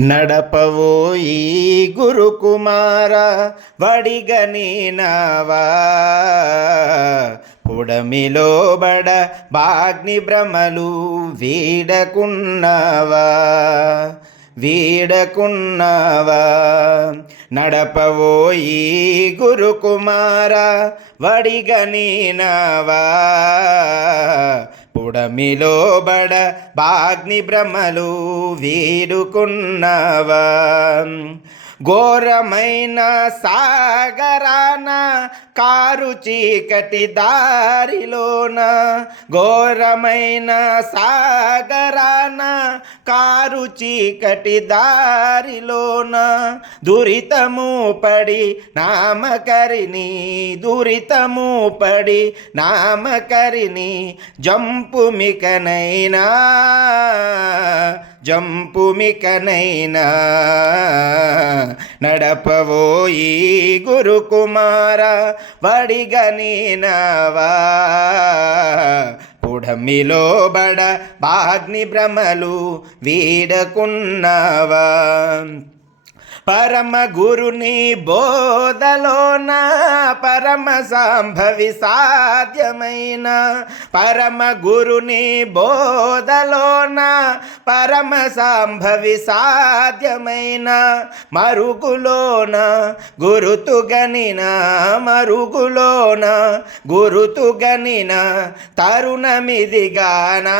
నడపవోయి గురుకుమార వడిగనీనావా పుడమిలో బడ బాగ్ని భ్రమలు వీడకున్నావా? వీడకున్నావా? నడపవోయి గురుకుమార వడిగనీనావా ఉడమిలోబడ బాగ్ని భ్రమలు వీడుకున్నవా? ఘోరమైన సాగరాన కారు చీకటి దారిలోన ఘోరమైన సాగరాన కారు చీకటి దారిలోన దురితము పడి నామకరిని దురితము పడి నామకరిని జంపుమికనైనా జంపుమికనైనా నడపవోయి గురుకుమార వడిగనీనవా? పుడమిలో బడ బాగ్ని భ్రమలు వీడకున్నవా? పరమ గురుని బోధలోన పరమ సంభవి సాధ్యమైన. పరమ గురుని బోధలోన పరమ సాంభవి సాధ్యమైన. మరుగులోన గురుతుగనిన మరుగులోన గురుతుగనిన తరుణమిదిగానా.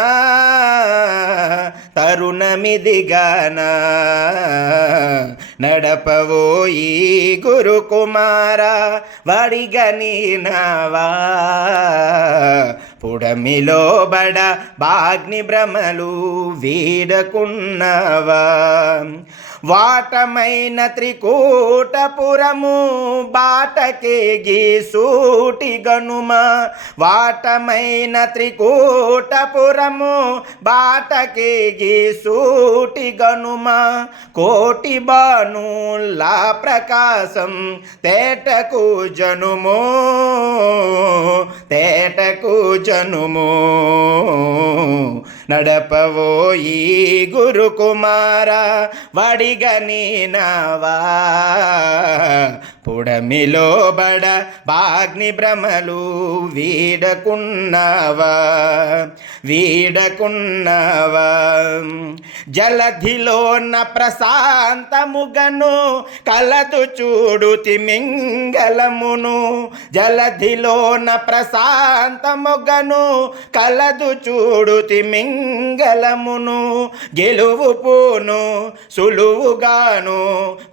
తరుణమిదిగానా. నడపవోయి గురుకుమార వడిగనీనవా పుడమిలో బడ బాగ్ని భ్రమలు వీడకున్నవా. వాటమైన త్రికూటపురము బాటకే గీసూటి గనుమ వాటమైన త్రికూటపురము బాటకే గీసూటి గనుమ కోటి బానులా ప్రకాశం తేటకు జనుము తేటకు జనుము. నడపవోయి గురుకుమార వడిగనీనవా పుడమిలో బడ బాగ్ని భ్రమలు వీడకున్నావా? వీడకున్నావా? జలధిలోన ప్రశాంతముగను కలదు చూడు తిమింగలమును. జలధిలోన ప్రశాంతముగను కలదు చూడు తిమింగ గెలువు పూను సులువుగాను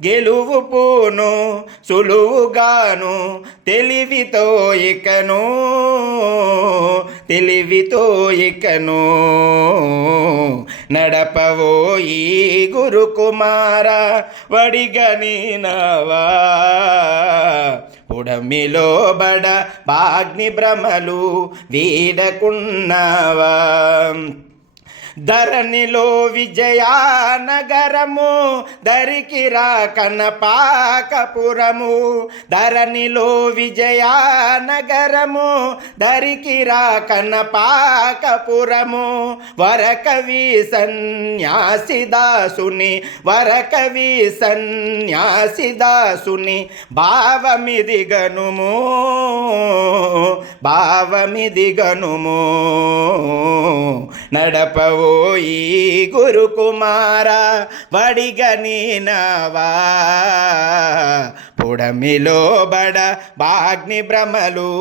గెలువు పూను సులువుగాను తెలివితో ఇకను తెలివితో ఇకను. నడపవోయి వడిగని వడిగనీనవా ఉడమిలో బడ బాగ్ని భ్రమలు వీడకున్నవా? ధరణిలో విజయానగరము దరికి రాకన పాకపురము. ధరణిలో విజయానగరము దరికి రాకన పాకపురము. వరకవి సన్యాసిదాసుని వరకవి సన్యాసిదాసుని భావమిది గనుము భావమిది గనుము నడపవు నడపవోయి గురుకుమార వడిగనీనవా పుడమిలో బడ బాగ్ని భ్రమలు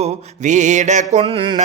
వీడకున్న